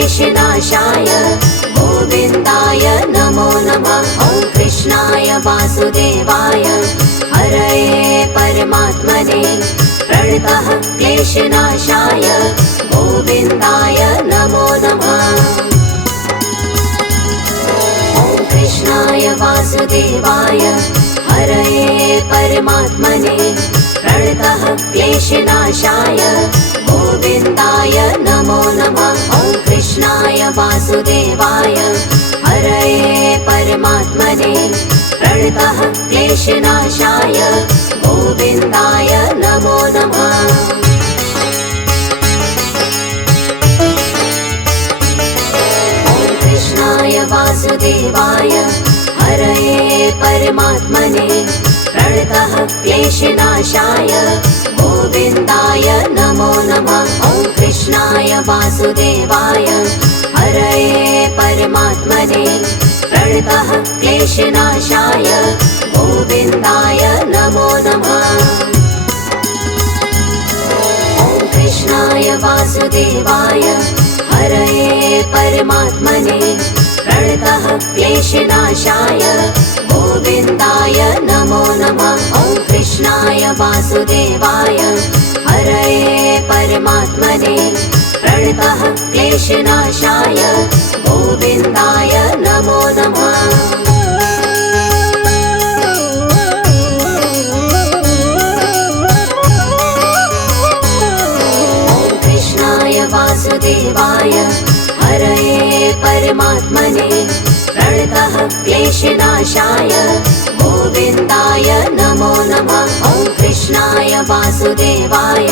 क्लेशनाशाय गोविन्दाय नमो नमः। ॐ कृष्णाय वासुदेवाय हरये परमात्मने प्रणतः क्लेशनाशाय गोविन्दाय नमो नमः। ॐ कृष्णाय वासुदेवाय हरये परमात्मने प्रणतः क्लेशनाशाय गोविन्दाय नमो नमः। ॐ कृष्णाय वासुदेवाय हरये परमात्मने प्रणतः क्लेशनाशाय गोविन्दाय नमो नमः। ॐ कृष्णाय वासुदेवाय हरये परमात्मने प्रणतः क्लेशनाशाय गोविन्दाय नमो नमः। ॐ कृष्णाय वासुदेवाय हरये परमात्मने प्रणतः क्लेशनाशाय गोविन्दाय नमो नमः। ॐ कृष्णाय वासुदेवाय हरये परमात्मने प्रणतः क्लेशनाशाय गोविन्दाय नमो नमः। ॐ कृष्णाय वासुदेवाय हरये परमात्मने प्रणतः क्लेशनाशाय गोविन्दाय नमो नमः। ॐ कृष्णाय वासुदेवाय हरये परमात्मने प्रणतः क्लेशनाशाय गोविन्दाय नमो नमः। ॐ कृष्णाय वासुदेवाय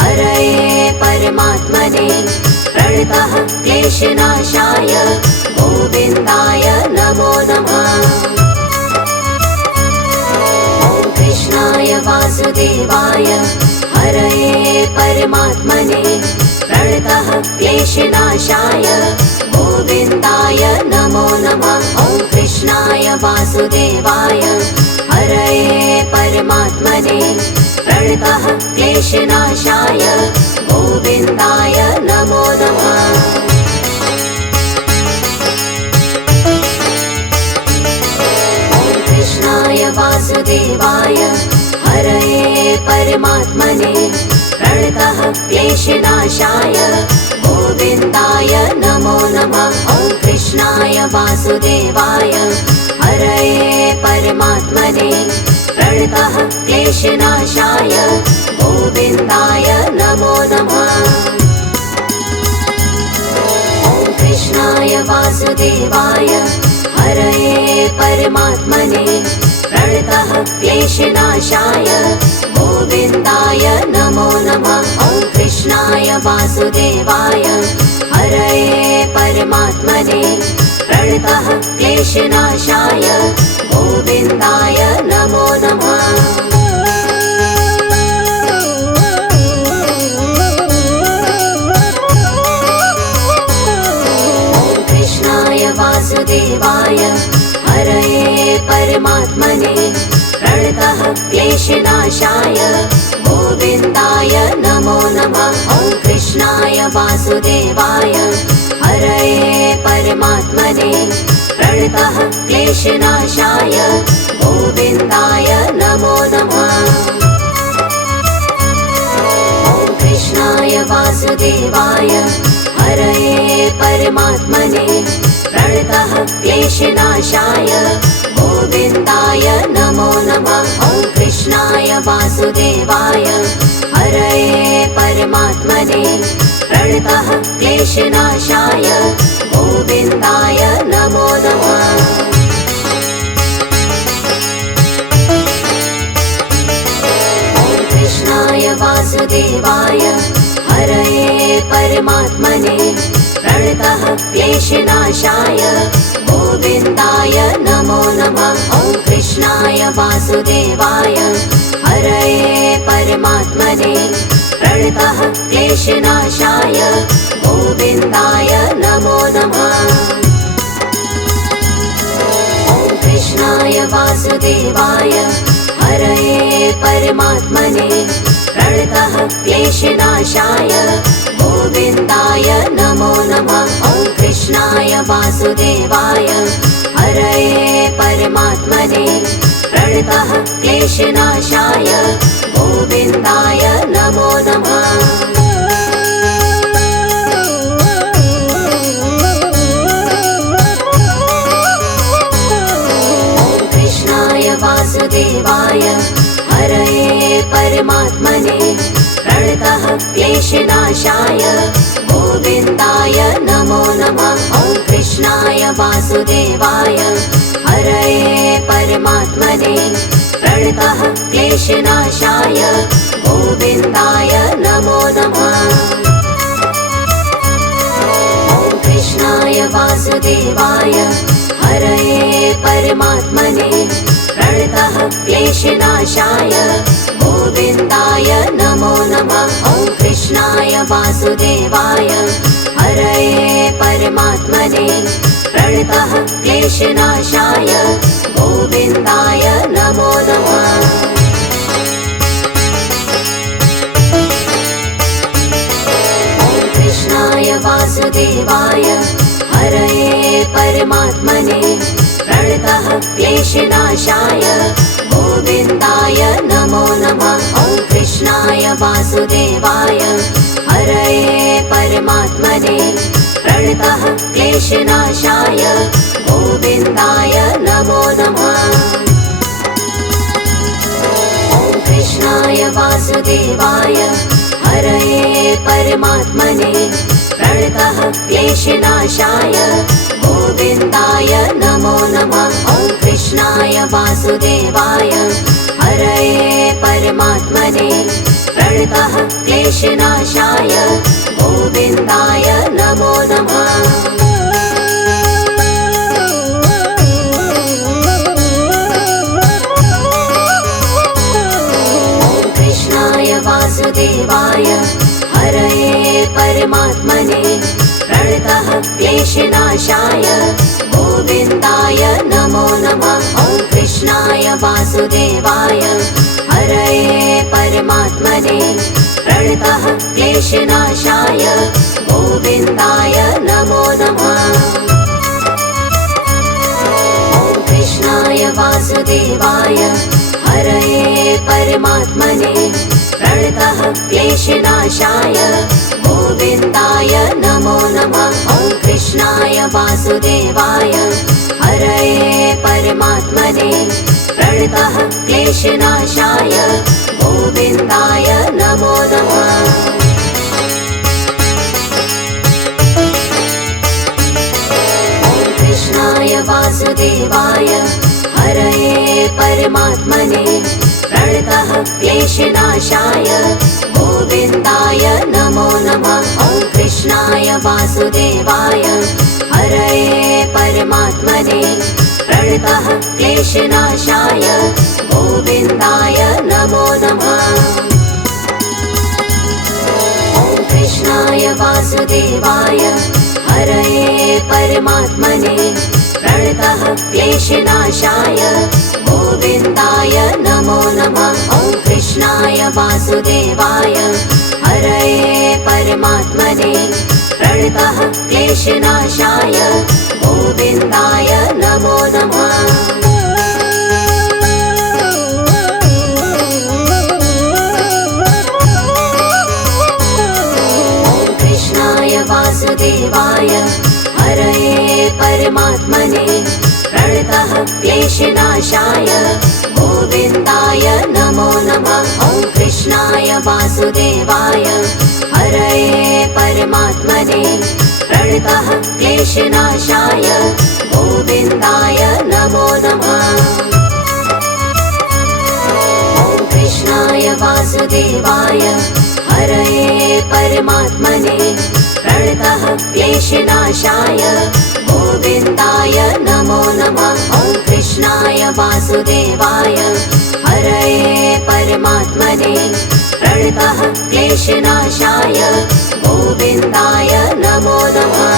हरये परमात्मने प्रणतः क्लेशनाशाय गोविन्दाय नमो नमः। ॐ कृष्णाय वासुदेवाय हरये परमात्मने प्रणतः क्लेशनाशाय गोविन्दाय नमो नमः। ॐ कृष्णाय वासुदेवाय हरये परमात्मने प्रणतः क्लेशनाशाय गोविन्दाय नमो नमः। ॐ कृष्णाय वासुदेवाय हरये परमात्मने प्रणतः क्लेशनाशाय गोविन्दाय नमो नमः। ॐ कृष्णाय वासुदेवाय हरये परमात्मने प्रणतः क्लेशनाशाय गोविन्दाय नमो नमः। ॐ कृष्णाय वासुदेवाय हरये परमात्मने प्रणतः क्लेशनाशाय गोविन्दाय नमो नमः। ॐ कृष्णाय वासुदेवाय हरये परमात्मने प्रणतः क्लेशनाशाय गोविन्दाय नमो नमः। ॐ कृष्णाय वासुदेवाय हरये परमात्मने प्रणतः क्लेशनाशाय गोविन्दाय नमो नमः। ॐ कृष्णाय वासुदेवाय हरये परमात्मने प्रणतः क्लेशनाशाय गोविन्दाय नमो नमः। ॐ कृष्णाय वासुदेवाय हरये परमात्मने प्रणतः क्लेशनाशाय गोविन्दाय नमो नमः। ॐ कृष्णाय वासुदेवाय हरये परमात्मने प्रणतः क्लेशनाशाय गोविन्दाय नमो नमः। ॐ कृष्णाय वासुदेवाय हरये परमात्मने प्रणतः क्लेशनाशाय गोविन्दाय नमो नमः। ॐ कृष्णाय वासुदेवाय हरये परमात्मने प्रणतः क्लेशनाशाय गोविन्दाय नमो नमः। ॐ कृष्णाय वासुदेवाय हरये परमात्मने प्रणतः क्लेशनाशाय गोविन्दाय नमो नमः। वासुदेवाय हरये परमात्मने प्रणतः क्लेशनाशाय गोविन्दाय नमो नमः। वासुदेवाय हरये परमात्मने प्रणतः क्लेशनाशाय गोविन्दाय नमो नमः। ॐ कृष्णाय वासुदेवाय हरये परमात्मने प्रणतः क्लेशनाशाय गोविन्दाय नमो नमः। ॐ कृष्णाय वासुदेवाय हरये परमात्मने प्रणतः क्लेशनाशाय गोविन्दाय नमो नमः। ॐ कृष्णाय वासुदेवाय हरये परमात्मने प्रणतः क्लेशनाशाय गोविन्दाय नमो नमः। ॐ कृष्णाय वासुदेवाय हरये परमात्मने प्रणतः क्लेशनाशाय गोविन्दाय नमो नमः। ॐ कृष्णाय वासुदेवाय हरये परमात्मने प्रणतः क्लेशनाशाय गोविन्दाय नमो नमः। ॐ कृष्णाय वासुदेवाय हरये परमात्मने प्रणतः क्लेशनाशाय गोविन्दाय नमो नमः। ॐ कृष्णाय वासुदेवाय हरये परमात्मने प्रणतः क्लेशनाशाय गोविन्दाय नमो नमः। ॐ कृष्णाय वासुदेवाय हरये परमात्मने प्रणतः क्लेशनाशाय गोविन्दाय नमो नमः। ॐ कृष्णाय वासुदेवाय हरये परमात्मने प्रणतः क्लेशनाशाय गोविन्दाय नमो नमः। ॐ कृष्णाय वासुदेवाय हरये परमात्मने प्रणतः क्लेशनाशाय गोविन्दाय नमो नमः। ॐ कृष्णाय वासुदेवाय हरये परमात्मने प्रणतः क्लेशनाशाय गोविन्दाय नमो नमः। ॐ कृष्णाय वासुदेवाय हरये परमात्मने प्रणतः क्लेशनाशाय गोविन्दाय नमो नमः। ॐ कृष्णाय वासुदेवाय हरये परमात्मने प्रणतः क्लेशनाशाय गोविन्दाय नमो नमः। ॐ कृष्णाय वासुदेवाय हरये परमात्मने प्रणतः क्लेशनाशाय गोविन्दाय नमो नमः। ॐ कृष्णाय वासुदेवाय हरये परमात्मने प्रणतः क्लेशनाशाय गोविन्दाय नमो नमः। ॐ कृष्णाय वासुदेवाय हरये परमात्मने प्रणतः क्लेशनाशाय गोविन्दाय नमो नमः। ॐ कृष्णाय वासुदेवाय हरये परमात्मने प्रणतः क्लेशनाशाय गोविन्दाय नमो नमः। ॐ कृष्णाय वासुदेवाय हरये परमात्मने प्रणतः क्लेशनाशाय गोविन्दाय नमो नमः। ॐ कृष्णाय वासुदेवाय हरये परमात्मने प्रणतः क्लेशनाशाय गोविन्दाय नमो नमः।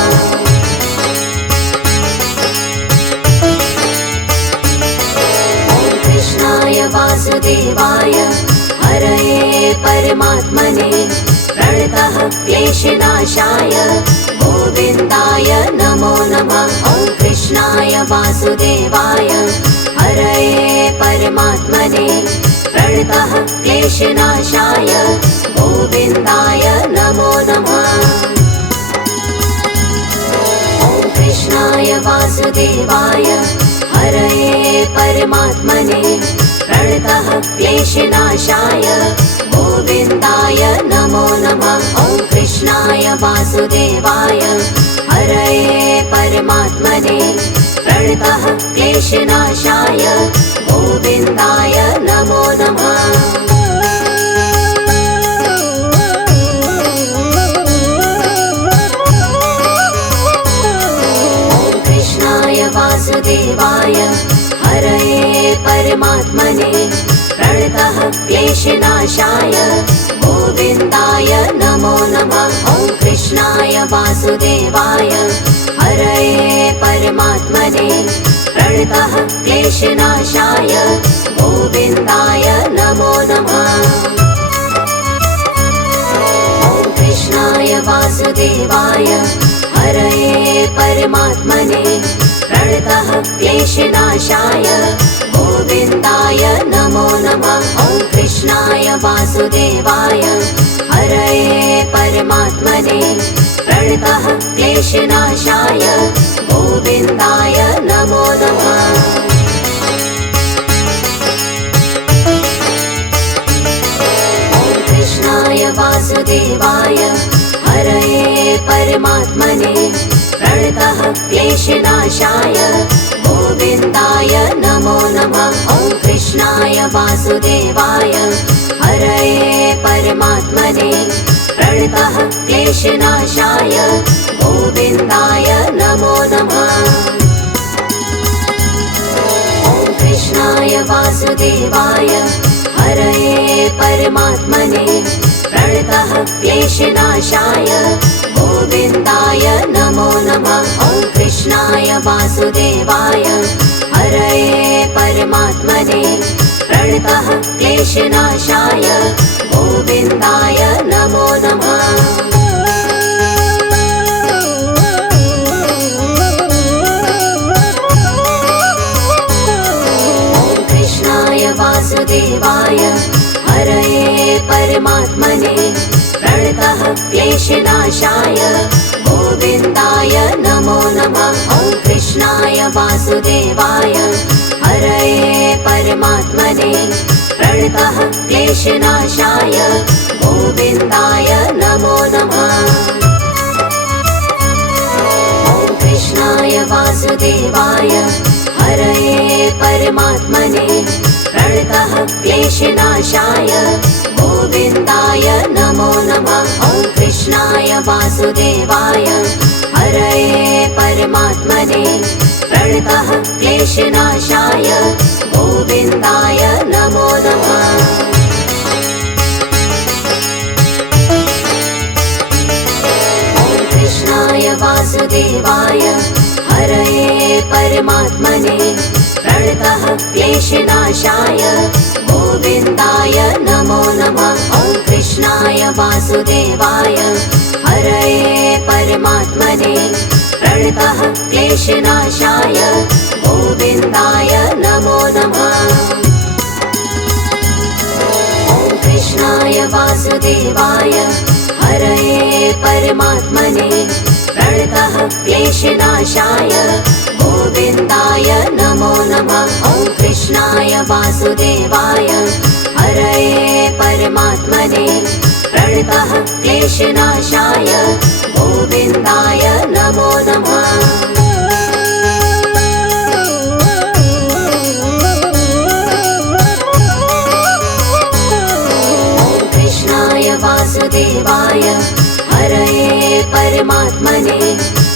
ॐ कृष्णाय वासुदेवाय हरये परमात्मने प्रणतः क्लेशनाशाय गोविन्दाय नमो नमः। ॐ वासुदेवाय हरये परमात्मने प्रणतः क्लेशनाशाय गोविन्दाय नमो नमः। ॐ कृष्णाय वासुदेवाय हरये परमात्मने प्रणतः क्लेशनाशाय गोविन्दाय नमो नमः। ॐ कृष्णाय वासुदेवाय हरये परमात्मने प्रणतः क्लेशनाशाय गोविन्दाय नमो नमः। ॐ कृष्णाय वासुदेवाय हरये परमात्मने प्रणतः क्लेशनाशाय गोविन्दाय नमो नमः। ॐ कृष्णाय वासुदेवाय हरये परमात्मने प्रणतः क्लेशनाशाय गोविन्दाय नमो नमः। ॐ कृष्णाय वासुदेवाय हरये परमात्मने प्रणतः क्लेशनाशाय गोविन्दाय नमो नमः। ॐ कृष्णाय वासुदेवाय हरये परमात्मने प्रणतः क्लेशनाशाय गोविन्दाय नमो नमः। ॐ कृष्णाय वासुदेवाय हरये परमात्मने प्रणतः क्लेशनाशाय गोविन्दाय नमो नमः। ॐ कृष्णाय वासुदेवाय हरये परमात्मने प्रणतः क्लेशनाशाय गोविन्दाय नमो नमः। ॐ कृष्णाय वासुदेवाय हरये परमात्मने प्रणतः क्लेशनाशाय गोविन्दाय नमो नमः। ॐ कृष्णाय वासुदेवाय हरये परमात्मने प्रणतः क्लेशनाशाय गोविन्दाय नमो नमः। ॐ कृष्णाय वासुदेवाय हरये परमात्मने प्रणतः क्लेशनाशाय गोविन्दाय नमो नमः। ॐ कृष्णाय वासुदेवाय हरये परमात्मने प्रणतः क्लेशनाशाय गोविन्दाय नमो नमः। ॐ कृष्णाय वासुदेवाय हरये परमात्मने प्रणतः क्लेशनाशाय गोविन्दाय नमो नमः। ॐ कृष्णाय वासुदेवाय हरये परमात्मने प्रणतः क्लेशनाशाय गोविन्दाय नमो नमः। ॐ कृष्णाय वासुदेवाय हरये परमात्मने प्रणतः क्लेशनाशाय गोविन्दाय नमो नमः। ॐ कृष्णाय वासुदेवाय हरये परमात्मने प्रणतः क्लेशनाशाय गोविन्दाय नमो नमः। ॐ कृष्णाय वासुदेवाय हरये परमात्मने प्रणतः क्लेशनाशाय गोविन्दाय नमो नमः। ॐ कृष्णाय वासुदेवाय हरये परमात्मने प्रणतः क्लेशनाशाय गोविन्दाय नमो नमः। ॐ कृष्णाय वासुदेवाय हरये परमात्मने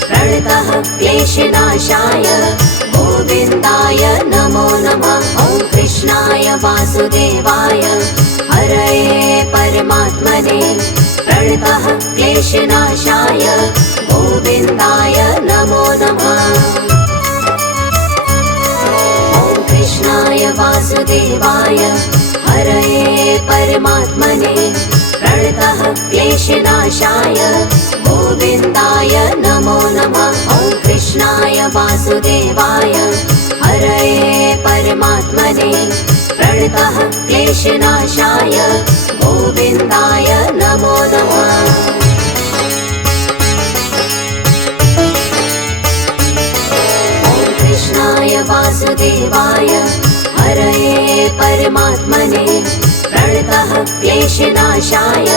प्रणतः क्लेशनाशाय गोविन्दाय नमो नमः। ॐ कृष्णाय वासुदेवाय हरये परमात्मने प्रणतः क्लेशनाशाय गोविन्दाय नमो नमः। ॐ कृष्णाय वासुदेवाय हरये परमात्मने प्रणतः क्लेशनाशाय गोविन्दाय नमो नमः। ॐ कृष्णाय वासुदेवाय वासुदेवाय हरये परमात्मने प्रणतः क्लेशनाशाय गोविन्दाय नमो नमः। कृष्णाय वासुदेवाय हरये परमात्मने प्रणतः क्लेशनाशाय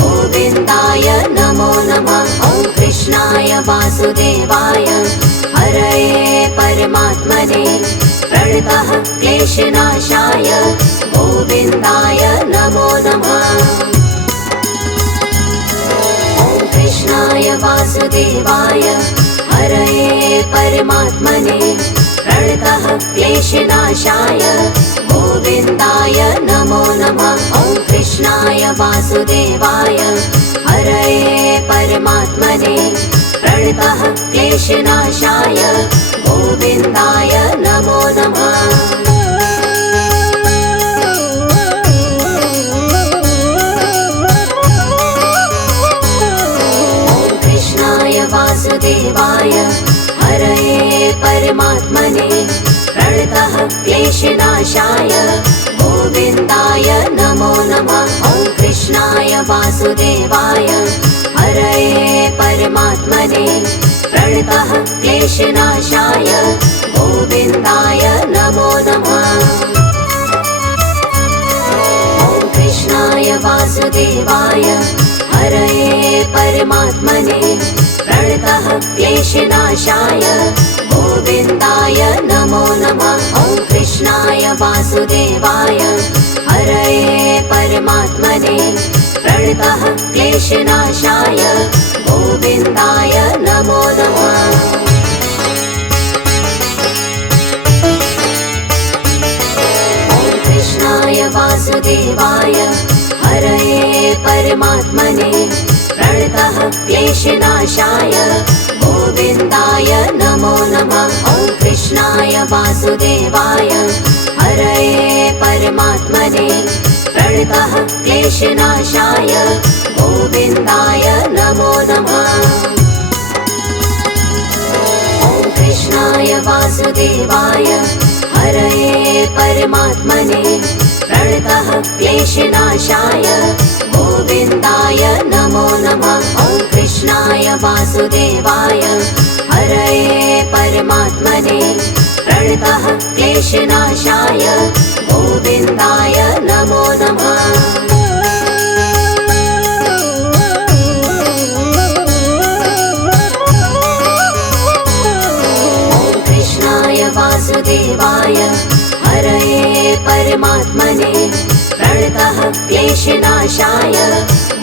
गोविन्दाय नमो नमः। ॐ कृष्णाय वासुदेवाय हरये परमात्मने प्रणतः क्लेशनाशाय गोविन्दाय नमो नमः। ॐ कृष्णाय वासुदेवाय हरये परमात्मने प्रणतः क्लेशनाशाय गोविन्दाय नमो नमः। ॐ कृष्णाय वासुदेवाय हरये परमात्मने प्रणतः क्लेशनाशाय गोविन्दाय नमो नमः। वासुदेवाय हरये परमात्मने प्रणतः क्लेशनाशाय गोविन्दाय नमो नमः। ॐ कृष्णाय वासुदेवाय हरये परमात्मने प्रणतः क्लेशनाशाय गोविन्दाय नमो नमः। ॐ कृष्णाय वासुदेवाय हरये परमात्मने प्रणतः क्लेशनाशाय गोविन्दाय नमो नमः। ॐ कृष्णाय वासुदेवाय हरये परमात्मने प्रणतः क्लेशनाशाय गोविन्दाय नमो नमः। ॐ कृष्णाय वासुदेवाय हरये परमात्मने प्रणतः क्लेशनाशाय गोविन्दाय नमो नमः। ॐ कृष्णाय वासुदेवाय हरये परमात्मने प्रणतः क्लेशनाशाय गोविन्दाय नमो नमः। ॐ कृष्णाय वासुदेवाय हरये परमात्मने प्रणतः क्लेशनाशाय गोविन्दाय नमो नमः। ॐ कृष्णाय वासुदेवाय हरये परमात्मने प्रणतः क्लेशनाशाय गोविन्दाय नमो नमः। ॐ कृष्णाय वासुदेवाय हरये परमात्मने प्रणतः क्लेशनाशाय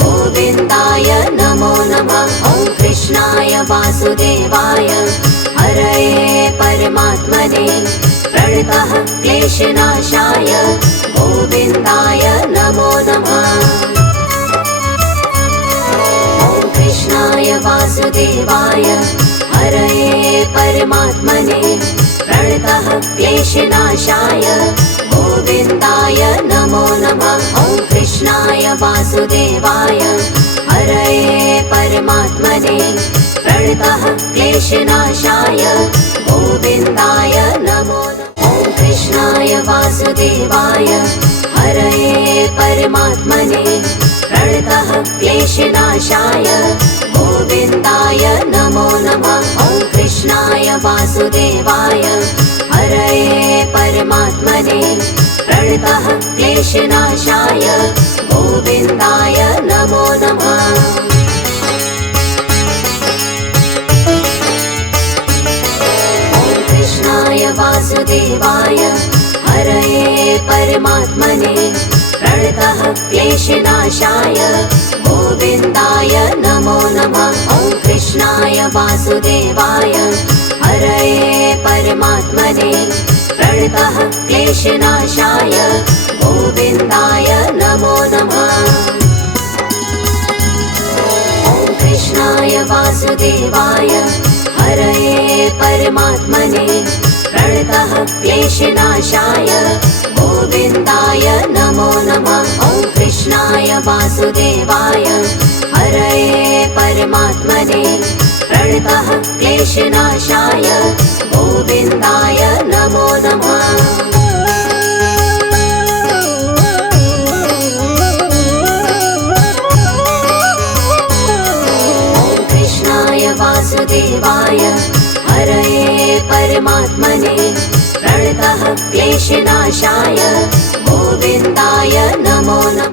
गोविन्दाय नमो नमः। ॐ कृष्णाय वासुदेवाय हरये परमात्मने प्रणतः क्लेशनाशाय गोविन्दाय नमो नमः। ॐ कृष्णाय वासुदेवाय हरये परमात्मने प्रणतः क्लेशनाशाय गोविन्दाय नमो नमः। ॐ कृष्णाय वासुदेवाय हरये परमात्मने प्रणतः क्लेशनाशाय गोविन्दाय नमो नमः। ॐ कृष्णाय वासुदेवाय हरये परमात्मने प्रणतः क्लेशनाशाय गोविन्दाय नमो नमः। ॐ कृष्णाय वासुदेवाय हरये परमात्मने प्रणतः क्लेशनाशाय गोविन्दाय नमो नमः। ॐ कृष्णाय वासुदेवाय हरये परमात्मने प्रणतः क्लेशनाशाय गोविन्दाय नमो नमः। ॐ कृष्णाय वासुदेवाय हरये परमात्मने प्रणतः क्लेशनाशाय गोविन्दाय नमो नमः। ॐ कृष्णाय वासुदेवाय हरये परमात्मने प्रणतः क्लेशनाशाय गोविन्दाय नमो नमः। ॐ कृष्णाय वासुदेवाय हरये परमात्मने प्रणतः क्लेशनाशाय गोविन्दाय नमो नमः। वासुदेवाय हरये परमात्मने प्रणतः क्लेशनाशाय गोविन्दाय नमो नमः।